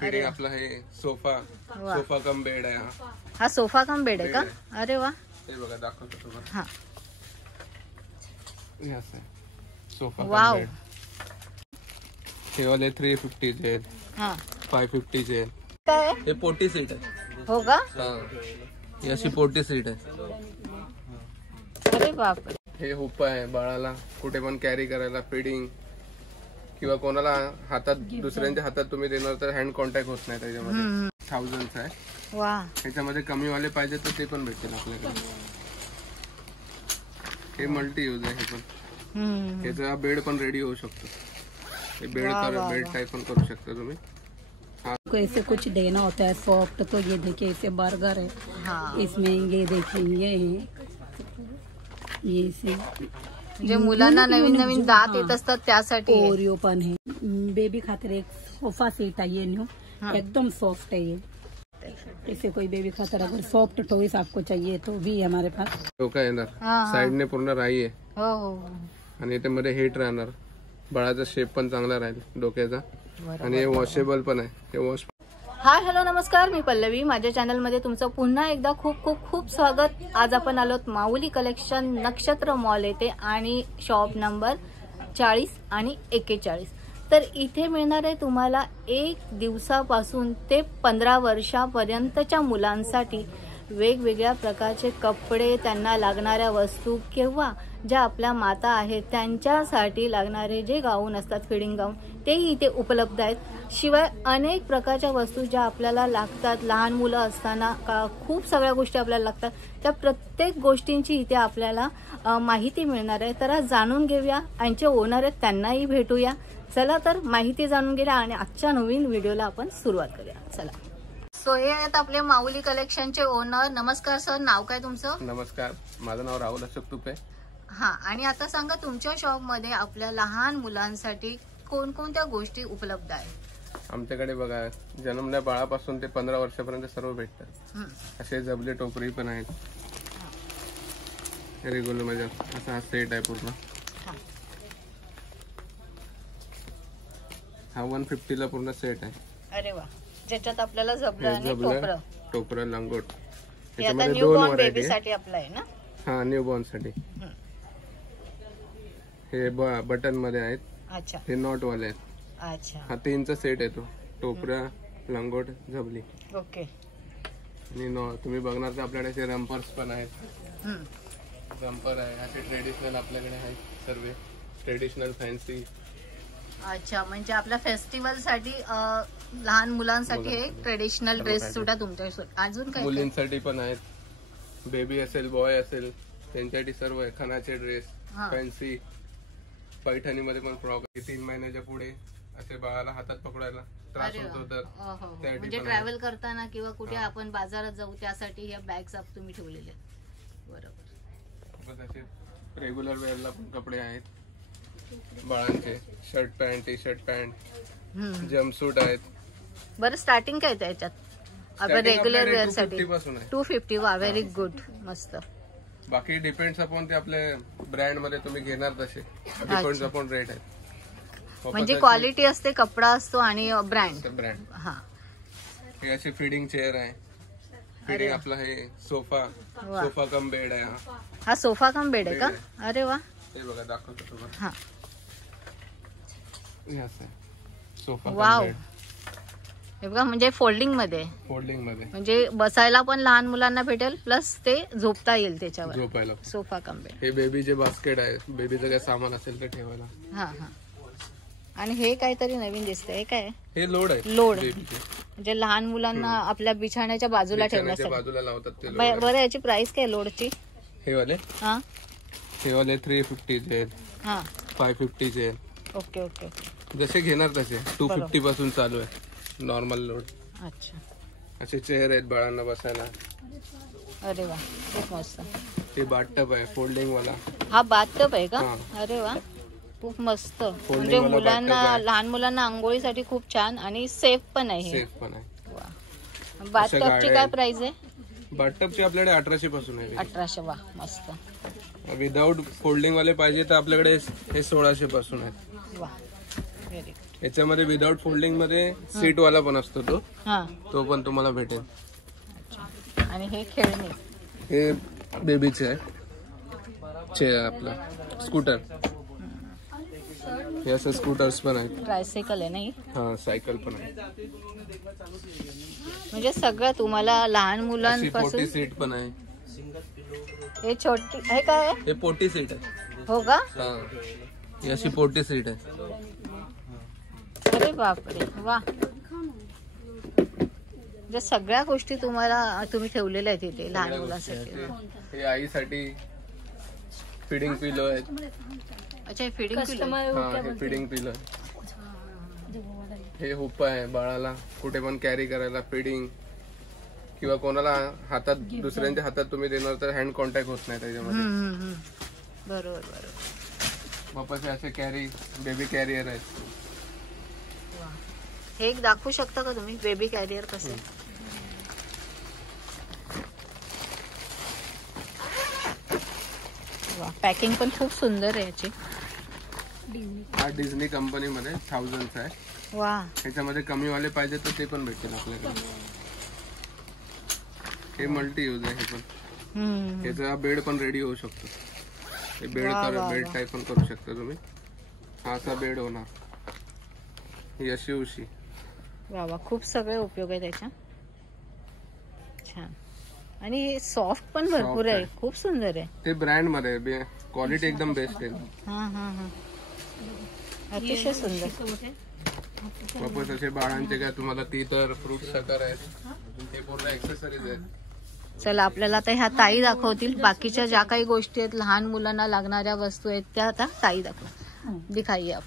Fitting आपला हे sofa cum bed आहे हा सोफा कम बेड आहे का? अरे वा, हे बघा दाखवतो तुम्हाला. हा हे असं आहे सोफा वाव. Cum bed. हे वाले 350 चे आहेत, हा 550 चे आहेत. काय हे 40 सीट आहे. हो का? ही अशी 40 सीट आहे. अरे बापरे. हे हुप्पा आहे बाळाला कुठे पण कॅरी करायला, फिडिंग किंवा कोणाला हातात दुसऱ्यांच्या हातात तुम्ही देणार तर हँड कॉन्टॅक्ट होत नाही त्याच्यामध्ये. 1000 आहे. वा, ह्याच्यामध्ये कमी वाले पाहिजे तर ते पण भेटतील आपल्याकडे. हे मल्टी यूज आहे. हे पण ह्याचा बेड पण रेडी होऊ शकतो. हे बेड टाइप पण करू शकता तुम्ही. को ऐसे कुछ देना होता है सॉफ्ट, तो ये देखिए ऐसे बर्गर है. हाँ. इसमें ये देखिए ये है, ये इसे जे मुलांना नवीन नवीन दात येत असतात त्यासाठी आहे. ओरियो पण है. बेबी खातिर एक सोफा सेट है ये न्यू, एकदम सॉफ्ट है ये. इसे कोई बेबी खातिर अगर सॉफ्ट टॉयज आपको चाहिए तो भी हमारे पास. डोका येणार, साइडने पूर्ण राई आहे हो हो. आणि त्यामध्ये हेट राहणार. बाळाचा शेप पण चांगला राहील डोक्याचा. आणि हे वॉशेबल पण आहे. हे वॉश. हाय हॅलो नमस्कार, मी पल्लवी. माझ्या चॅनलमध्ये तुमचं पुन्हा एकदा खूप खूप खूप स्वागत. आज आपण आलोत माऊली कलेक्शन नक्षत्र मॉल येथे आणि शॉप नंबर 40 आणि 41. तर इथे मिळणार आहे तुम्हाला 1 दिवसापासून ते 15 वर्षापर्यंतच्या मुलांसाठी वेगवेगळ्या प्रकारचे कपडे, त्यांना लागणाऱ्या वस्तू किंवा ज्या आपल्या माता आहेत त्यांच्यासाठी लागणारे जे गाऊन असतात, फिडिंग गाऊन, तेही इथे उपलब्ध आहेत. शिवाय अनेक प्रकारच्या वस्तू ज्या आपल्याला लागतात, लहान मुलं असताना खूप सगळ्या गोष्टी आपल्याला लागतात, त्या प्रत्येक गोष्टींची इथे आपल्याला माहिती मिळणार आहे. तर जाणून घेऊया. यांचे ओनर आहेत त्यांनाही भेटूया. चला तर माहिती जाणून घेऊया आणि आजच्या नवीन व्हिडिओला आपण सुरुवात करूया. चला. सो हे आहेत आपले माऊली कलेक्शनचे ओनर. नमस्कार सर, नाव काय तुमचं? नमस्कार, माझं नाव राहुल अशोक तुपे. हा, आणि आता सांगा तुमच्या शॉप मध्ये आपल्या लहान मुलांसाठी कोणकोणत्या गोष्टी उपलब्ध आहेत? आमच्याकडे बघा, जन्मल्या बाळापासून ते 15 वर्षापर्यंत सर्व भेटतात. असे जबले टोकरी पण आहेत. रेग्युलर म्हणजे असा हा सेट आहे पूर्ण. हा 150 ला पूर्ण सेट आहे. अरे वा, ज्याच्यात आपल्याला जबलं आणि टोपरं लंगोट. हे आता न्यूबॉर्न बेबी साठी आपलं आहे ना? हा, न्यूबॉर्न साठी. हे बटन मध्ये आहेत. अच्छा. हे नॉट वाले आहेत. अच्छा. हा 3चा सेट येतो. टोपरा, लंगोट, झबली. ओके. आणि तुम्ही बघणार तर आपल्याकडे असे रंपर्स पण आहेत. रंपर आहे. असे ट्रेडिशनल आपल्याकडे आहेत सर्व. Traditional fancy. अच्छा, म्हणजे आपल्या फेस्टिवल साठी लहान मुलांसाठी हे ट्रेडिशनल ड्रेस सुद्धा तुमच्या. अजून काय? मुलींसाठी पण आहेत. बेबी असेल, बॉय असेल, त्यांच्यासाठी सर्व आहे. खणाचे ड्रेस, फॅन्सी. पैठणी मध्ये पण फ्रॉक. 3 महिन्याच्या पुढे असे बाळाला हातात पकडायला त्रास होतो तर म्हणजे ट्रॅव्हल करताना किंवा कुठे आपण बाजारात जाऊ त्यासाठी ह्या बॅग्स तुम्ही ठेवलेले. बरोबर. असे रेग्युलर वेअरला पण कपडे आहेत बाळांचे. Shirt pant, T shirt pant, jumpsuit आहेत. बरं, स्टार्टिंग काय त्याच्यात आपण रेग्युलर वेअर साठी? 250. वा, व्हेरी गुड, मस्त. बाकी डिपेंड्स अपॉन ते आपल्या ब्रँड मध्ये तुम्ही घेणार तसे डिपेंड्स अपॉन रेट आहे. म्हणजे क्वालिटी असते, कपडा असतो आणि ब्रँड. हा. हे अशी फिडिंग चेअर आहे. फिडिंग आपला हे सोफा कम बेड आहे. हा सोफा कम बेड आहे का? अरे वा. हे बघा दाखवतो तुम्हाला. हा, सोफा वाव. हे बघा, म्हणजे फोल्डिंग मध्ये म्हणजे बसायला पण लहान मुलांना भेटेल, प्लस ते झोपता येईल त्याच्यावर. झोपायला सोफा कम बेड. हे बेबीचे बास्केट आहे. बेबीचं काय सामान असेल ते ठेवायला. हा हा. आणि हे काहीतरी नवीन दिसतंय. हे काय? हे लोड आहे. लोड म्हणजे लहान मुलांना आपल्या बिछाण्याच्या बाजूला ठेवण्यासाठी बाजूला लावतात ते. बरं, याची प्राइस काय लोडची? हे वाले 350 चे आहेत. हा, 550 चे आहेत. Okay okay. जसे घेणार तसे. 250 पासून चालू आहे नॉर्मल लोड. अच्छा. असे चेअर आहेत बाळांना बसायला. अरे वा, खूप मस्त. हे बाथटब आहे फोल्डिंग वाला. हा बाथटब आहे का? अरे वा, खूप मस्त. म्हणजे मुलांना, लहान मुलांना आंघोळीसाठी खूप छान आणि सेफ पण आहे. सेफ पण आहे. बाथटबची काय प्राइस आहे? बाथटबची आपल्याकडे 1800 पासून आहे. 1800. वा, मस्त. विदाउट फोल्डिंग वाले पाहिजे तर आपल्याकडे हे 1600 पासून आहेत. वा, व्हेरी गुड. याच्यामध्ये विदाउट फोल्डिंग मध्ये सीट वाला पण असतो तो हा. तो पण तुम्हाला भेटेल. आणि हे खेळणे, हे बेबीचे आहे आपलं स्कूटर. हे असं स्कूटर्स पण आहेत. ट्रायसायकल आहे नाही, हा सायकल पण आहे. म्हणजे सगळं तुम्हाला लहान मुलांपासून. सीट पण आहे. हे छोटी हे काय आहे? हे पोटी सीट आहे. हो का? हा, ही अशी पोटी सीट आहे. अरे बापरे वा. म्हणजे सगळ्या गोष्टी तुम्ही ठेवलेल्या आहेत इथे लहान मुलांसाठी. हे आईसाठी फीडिंग पिलो आहेत. अच्छा, हे फीडिंग पिलो. हा, हे फीडिंग पिलो आहे. हे हुप्पा आहे बाळाला कुठे पण कॅरी करायला, फीडिंग किंवा कोणाला हातात दुसऱ्यांच्या हातात तुम्ही देणार तर हँड कॉन्टॅक्ट होत नाही त्याच्यामध्ये. बरोबर. वापस असे कॅरी बेबी कॅरियर आहेत. हे एक दाखवू शकता का तुम्ही बेबी कॅरियर कसे? पॅकिंग पण खूप सुंदर आहे याची. हा डिझनी कंपनी मध्ये 1000 आहे. वा. ह्याच्यामध्ये कमी वाले पाहिजे तर ते पण भेटेल आपल्याकडे. हे मल्टी यूज आहे. हे पण याचा बेड पण रेडी होऊ शकतो. हे बेड टाईप पण करू शकता तुम्ही. हा असा बेड होणार. ही अशी उशी. वा, खूप सगळे उपयोग आहे त्याच्या. छान. आणि सॉफ्ट पण भरपूर आहे. खूप सुंदर आहे. ते ब्रँड मध्ये क्वालिटी एकदम बेस्ट आहे. अतिशय सुंदर. वापस असे बाळांचे काय तुम्हाला ती तर फ्रूट सकर आहेत. हे पूर्ण एक्सेसरीज आहेत. चला, आपल्याला आता ह्या ताई दाखवतील. बाकीच्या ज्या काही गोष्टी आहेत लहान मुलांना लागणाऱ्या वस्तू आहेत त्या आता ताई दाखवा. दिखाइए आप.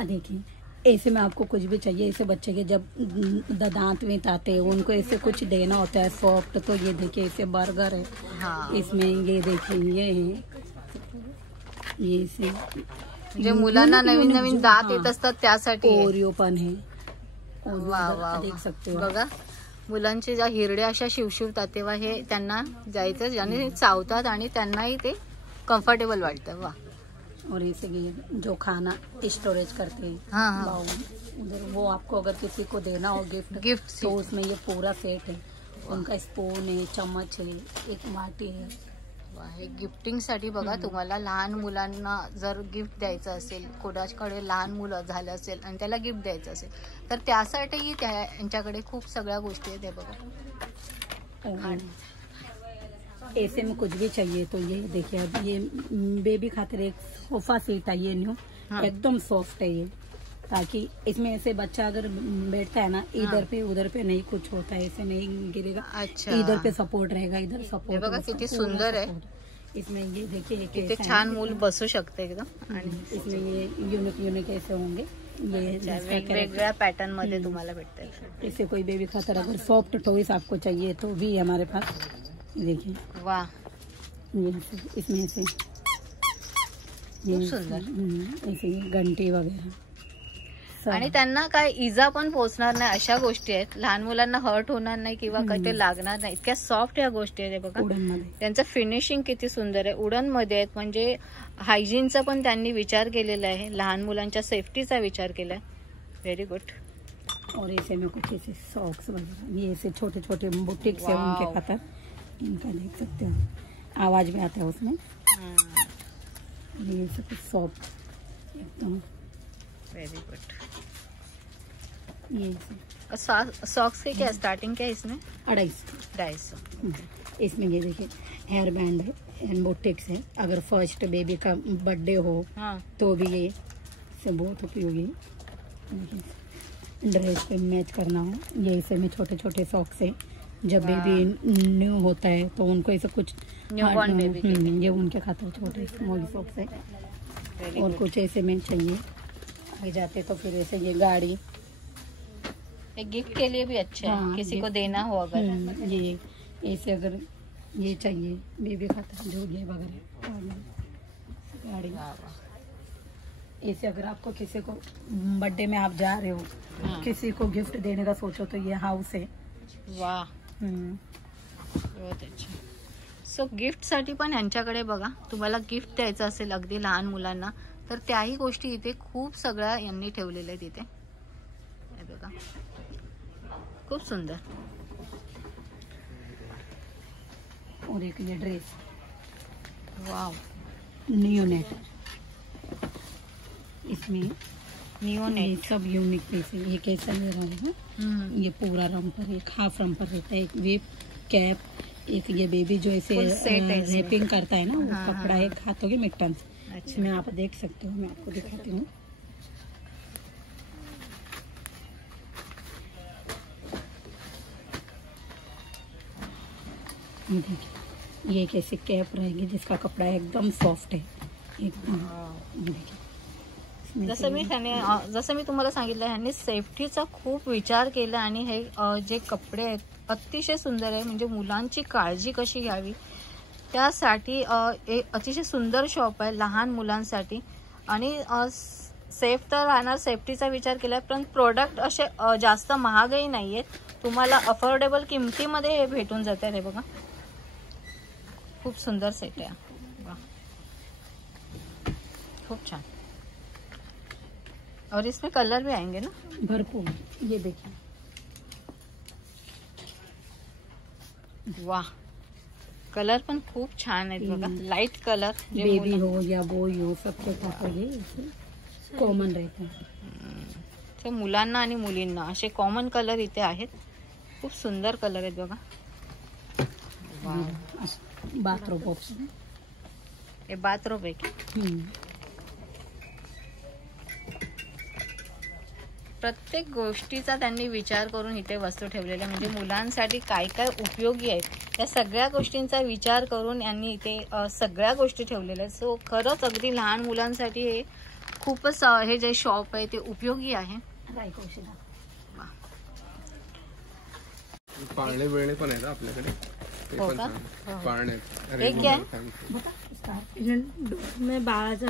देखिए, ऐसे में आपको कुछ भी चाहिए. ऐसे बच्चे के जब दांत में आते हैं उनको ऐसे कुछ देना होता है सॉफ्ट. तो ये देखिए ऐसे बर्गर है. हाँ. इसमें ये देखिए ये है, ये इसे म्हणजे मुलांना नवीन नवीन दात येत असतात त्यासाठी. ओरियो पण है. वा, देख सकते हो. बघा, मुलांची ज्या हिरड्या अशा शिवशिवतात तेव्हा हे त्यांना जायचं ज्याने चावतात आणि त्यांनाही ते कम्फर्टेबल वाटतं. वा. और ऐसे जो खाना स्टोरेज करते हैं बाउल उधर, वो आपको अगर किसी को देना हो गिफ्ट तो उसमें ये पूरा सेट है. उनका स्पून है, चम्मच है, एक वाटी है. हे गिफ्टिंग साठी बघा. तुम्हाला लहान मुलांना जर गिफ्ट द्यायचं असेल, कोणाकडे लहान मुलं झालं असेल आणि त्याला गिफ्ट द्यायचं असेल तर त्यासाठीही त्यांच्याकडे खूप सगळ्या गोष्टी आहेत. हे बघा. ऐसे में कुछ भी चाहिए तो ये देखिए, अब ये बेबी खातिर एक सोफा सेट है ये न्यू. एकदम सॉफ्ट है ये, ताकि इसमें ऐसे बच्चा अगर बैठता है ना इधर पे उधर पे नहीं कुछ होता है, ऐसे नहीं गिरेगा. अच्छा. इधर पे सपोर्ट रहेगा, इधर सपोर्ट. बघा किती सुंदर आहे. इसमें ये देखिए किती छान मूल बसू शकते एकदम. आणि इसमें ये यूनिक ऐसे होंगे. ये वेगवेगळ्या पॅटर्न मध्ये तुम्हाला भेटतात. इससे कोई बेबी खातर अगर सॉफ्ट टॉयज आपको चाहिए तो भी हमारे पास. देखिए वाह, इसमें से सुंदर ऐसे घंटी वगैरह. आणि त्यांना काय इजा पण पोहोचणार नाही अशा गोष्टी आहेत. लहान मुलांना हर्ट होणार नाही किंवा काही ते लागणार नाही. इतक्या सॉफ्ट या गोष्टी आहेत. बघा त्यांचं फिनिशिंग किती सुंदर आहे. उडन मध्ये आहेत म्हणजे हायजीनचा पण त्यांनी विचार केलेला आहे. लहान मुलांच्या सेफ्टीचा विचार केलाय. Very good. और ऐसे में कुछ ऐसे सॉक्स वगैरह, ये ऐसे छोटे छोटे बुटीक से उनके खातर. इनका देख सकते हो, आवाज भी आता है उसमें. ये सब सॉफ्ट एकदम. Very good. ये सॉक्स के क्या स्टार्टिंग क्या है इसमें? 250. इसमें ये देखिए हेयर बैंड है एंड बुटीक्स है. अगर फर्स्ट बेबी का बर्थडे हो तो भी ये से बहुत उपयोगी है. ड्रेस पे मैच करना हो, ये इसे में छोटे छोटे सॉक्स है. जब बेबी न्यू होता है तो उनको ऐसा कुछ न्यूबॉर्न बेबी ये उनके खातिर छोटे स्मॉल सॉक्स है. और कुछ ऐसे में चाहिए आगे जाते तो फिर ऐसे ये गाड़ी. एक गिफ्ट के लिए भी अच्छा है. किसी को देना हो अगर. ये ऐसे अगर ये चाहिए बेबी खातिर झूले वगैरह गाड़ी. ऐसे अगर आपको किसी को बर्थडे में आप जा रहे हो, किसी को गिफ्ट देने का सोचो तो ये हाउस है. वाह, बहुत अच्छा. सो गिफ्ट साठी पण यांच्याकडे बघा, तुम्हाला गिफ्ट द्यायचं असेल अगदी लहान मुलांना तर त्याही गोष्टी इथे खूप सगळ्या यांनी ठेवलेल्या आहेत इथे. बघा, खूप सुंदर. और एक ये ड्रेस वाव, नियोनेट, इसमें नियोनेट. ये सब यूनिक पीस है. ये कैसा ले रहा है, ये पूरा रंपर, एक हाफ रंपर रहता है, एक वेब कैप, एक ये बेबी जो ऐसे Full set है इसमें. रैपिंग करता है ना, वो हाँ, कपड़ा हाँ. एक हाथों के मिट्टन. अच्छा. इसमें आप देख सकते हो, मैं आपको दिखाती हूँ. ये देखिए, ये कैसी कैप रहेगी जिसका कपड़ा एकदम सॉफ्ट है एकदम. ये देखिए, इसमें जसं मी तुम्हाला सांगितलं, ह्यांनी सेफ्टीचा खूप विचार केला आणि हे जे कपडे आहेत अतिशय सुंदर आहे. म्हणजे मुलांची काळजी कशी घ्यावी त्यासाठी एक अतिशय सुंदर शॉप आहे लहान मुलांसाठी. आणि सेफ तर राहणार, सेफ्टीचा विचार केलाय, पण प्रोडक्ट असे जास्त महागही नाहीयेत, तुम्हाला अफोर्डेबल किमतीमध्ये हे भेटून जाते. हे बघा, खूप सुंदर सेट आहे. वाह, खूप छान. और इसमें कलर भी आएंगे ना भरपूर. ये देखिए, वाह, कलर पण खूप छान आहेत बघा. लाईट कलर, बेबी हो या बॉय हो, सबके साथ ये कॉमन रहता है. ते मुलांना आणि मुलींना असे कॉमन कलर इथे आहेत. खूप सुंदर कलर आहेत बघा. Bathroom box. हे बाथरूम आहे की प्रत्येक गोष्टीचा त्यांनी विचार करून इथे वस्तू ठेवलेल्या, म्हणजे मुलांसाठी काय काय उपयोगी आहेत त्या सगळ्या गोष्टींचा विचार करून यांनी इथे सगळ्या गोष्टी ठेवलेल्या आहेत. सो खरंच अगदी लहान मुलांसाठी हे खूपच हे जे शॉप आहे ते उपयोगी आहे. पाळणे बिळणे पण आहेत आपल्याकडे. ते हो पण का? छान. पाळणे हे काय? में बाळाचा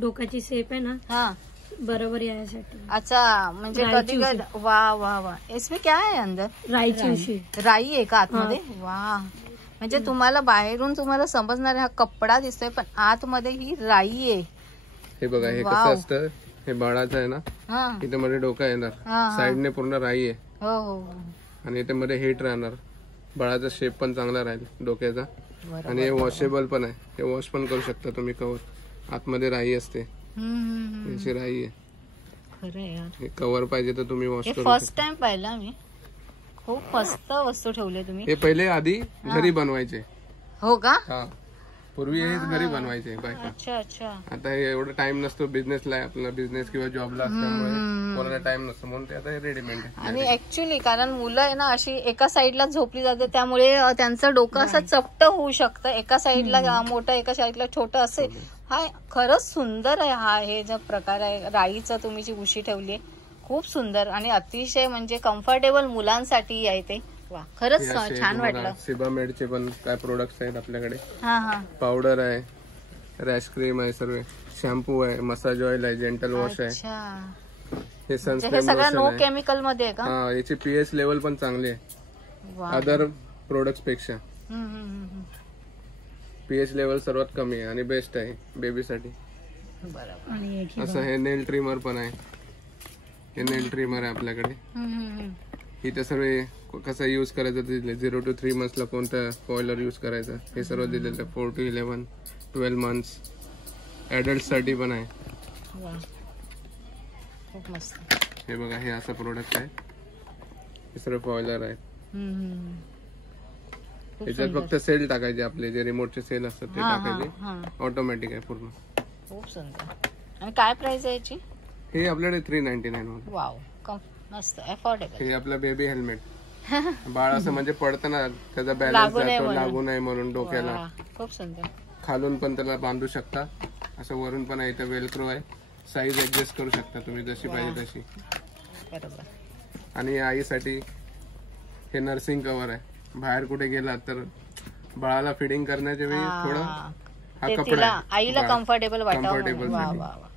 डोक्याची शेप आहे ना, हाँ, बरोबर यासाठी. अच्छा, म्हणजे कधी कधी. वा वा वा, इसमें क्या आहे अंदर? राईची उशी. राई आहे का आतमध्ये? वा, म्हणजे तुम्हाला बाहेरून तुम्हाला समजणार हा कपडा दिसतोय, पण आतमध्ये ही राई आहे. हे बघा, हे वाव. कसं असतं, हे बाळाचं आहे ना, हा, इथे मध्ये डोका येणार, हा. साईडने पूर्ण राई आहे, हो हो आणि इथे मध्ये हेट राहणार. बाळाचा शेप पण चांगला राहील डोक्याचा. बरोबर. आणि हे वॉशेबल पण आहे, हे वॉश पण करू शकता तुम्ही कवर. आतमध्ये राई असते, याची राई आहे. खरं आहे यार, हे कवर पाहिजे तर तुम्ही वॉश हे करू फर्स्ट शकता. टाइम पाहिला मी. खूप मस्त वस्तू ठेवले तुम्ही. हे पहिले आधी घरी बनवायचे. हो का? हा, पूर्वी हे घरी बनवायचे बायका. अच्छा अच्छा. आता हे एवढं टाइम नसतो बिझनेसला, आपला बिझनेस किंवा जॉबला असल्यामुळे कोणाला टाइम नसतो, म्हणून ते आता हे रेडीमेड आहे. आणि ऍक्च्युली कारण मुलं आहे ना अशी एका साईडला झोपली जाते, त्यामुळे त्यांचं डोकं असं चपट होऊ शकतं. एका साईडला मोठं, एका साईडला छोटं असे. हा खरंच सुंदर आहे. हा हे जो प्रकार आहे राईचं, तुम्ही जी उशी ठेवली खूप सुंदर आणि अतिशय म्हणजे कम्फर्टेबल मुलांसाठी आहे ते. वा, खरंच छान वाटलं. सिबामेडचे पण काय प्रोडक्ट्स आहेत आपल्याकडे. हा हा, पावडर आहे, रॅश क्रीम आहे, सर्व शॅम्पू आहे, मसाज ऑइल आहे, जेंटल वॉश आहे, अच्छा. हे हे सनस्क्रीन सगळं नो लोशन आहे. केमिकल मध्ये आहे का? हा, याची पीएच लेवल पण चांगली आहे वा. अदर प्रोडक्ट्स पेक्षा. पीएच लेवल सर्वात कमी आहे आणि बेस्ट आहे बेबीसाठी. बरोबर. आणि एक ही असं हे नेल ट्रिमर पण आहे. हे नेल ट्रिमर आहे आपल्याकडे. इथे सर्व कसं यूज करायचं दिले, 0 to 3 मंथ्सला कोणतं ऑइलर यूज करायचं हे सर्व दिलेलं आहे. 4 to 11, 12 मंथ्स ऍडल्ट साठी पण आहे. वा, खूप मस्त. हे बघा, हे असं प्रोडक्ट आहे. हे सर्व ऑइलर आहे. याच्यात फक्त सेल टाकायचे, आपले जे रिमोटचे सेल असतात ते टाकायचे. ऑटोमॅटिक आहे पूर्ण. खूप सुंदर. आणि काय प्राइस आहे याची? हे आपल्याकडे 399 मध्ये. वाव, मस्त अफोर्डेबल. हे आपलं बेबी हेल्मेट. बाळ असं म्हणजे पडताना त्याचा बॅलन्स जातो, लागू नये म्हणून डोक्याला. खूप सुंदर. खालून पण त्याला बांधू शकता, असं वरून पण आहे. इथं वेलक्रो आहे, साईज ऍडजस्ट करू शकता तुम्ही जशी पाहिजे तशी. बरोबर. आणि आईसाठी हे नर्सिंग कव्हर आहे. बाहेर कुठे गेला तर बाळाला फिडिंग करण्याच्या वेळी थोडं हा कपडा आईला कम्फर्टेबल वाटावं. कम्फर्टेबल वा वा वा.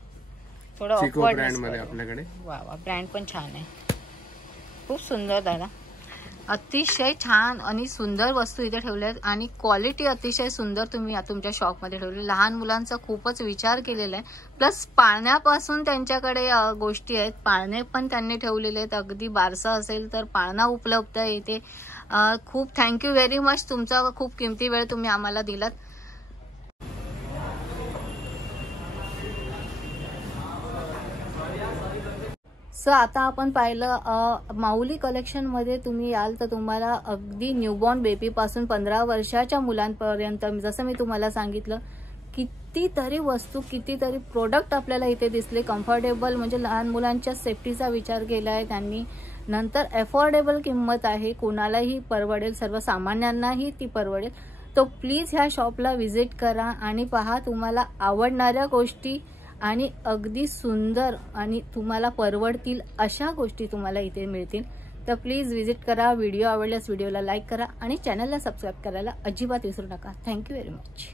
थोडं चिको awkward ब्रँड नसतं. मध्ये आपल्याकडे. वा वा, ब्रँड पण छान आहे. खूप सुंदर दादा. अतिशय छान आणि सुंदर वस्तू इथे ठेवल्या आहेत आणि क्वालिटी अतिशय सुंदर तुम्ही तुमच्या शॉपमध्ये ठेवली. लहान मुलांचा खूपच विचार केलेला आहे. प्लस पाळण्यापासून त्यांच्याकडे गोष्टी आहेत. पाळणे पण त्यांनी ठेवलेले आहेत. अगदी बारसा असेल तर पाळणा उपलब्ध आहे इथे. खूप थँक्यू व्हेरी मच. तुमचा खूप किमती वेळ तुम्ही आम्हाला दिलात. सो आता आपण पाहिलं माऊली कलेक्शन मध्ये तुम्ही याल तर तुम्हाला अगदी न्यूबॉर्न बेबी पासून 15 वर्षाच्या मुलांपर्यंत, जसं मी तुम्हाला सांगितलं, कितीतरी वस्तू कितीतरी प्रोडक्ट आपल्याला इथे दिसले. कम्फर्टेबल म्हणजे लहान मुलांच्या सेफ्टीचा विचार केला आहे त्यांनी. नंतर अफोर्डेबल किंमत आहे, कोणालाही परवडेल, सर्वसामान्यांनाही ती परवडेल. तो प्लीज ह्या शॉपला व्हिजिट करा आणि पहा. तुम्हाला आवडणाऱ्या गोष्टी आणि अगदी सुंदर आणि तुम्हाला परवडतील अशा गोष्टी तुम्हाला इथे मिळतील. तर प्लीज व्हिजिट करा. व्हिडिओ आवडल्यास व्हिडिओला लाईक करा आणि चॅनलला सबस्क्राईब करायला अजिबात विसरू नका. Thank you very much.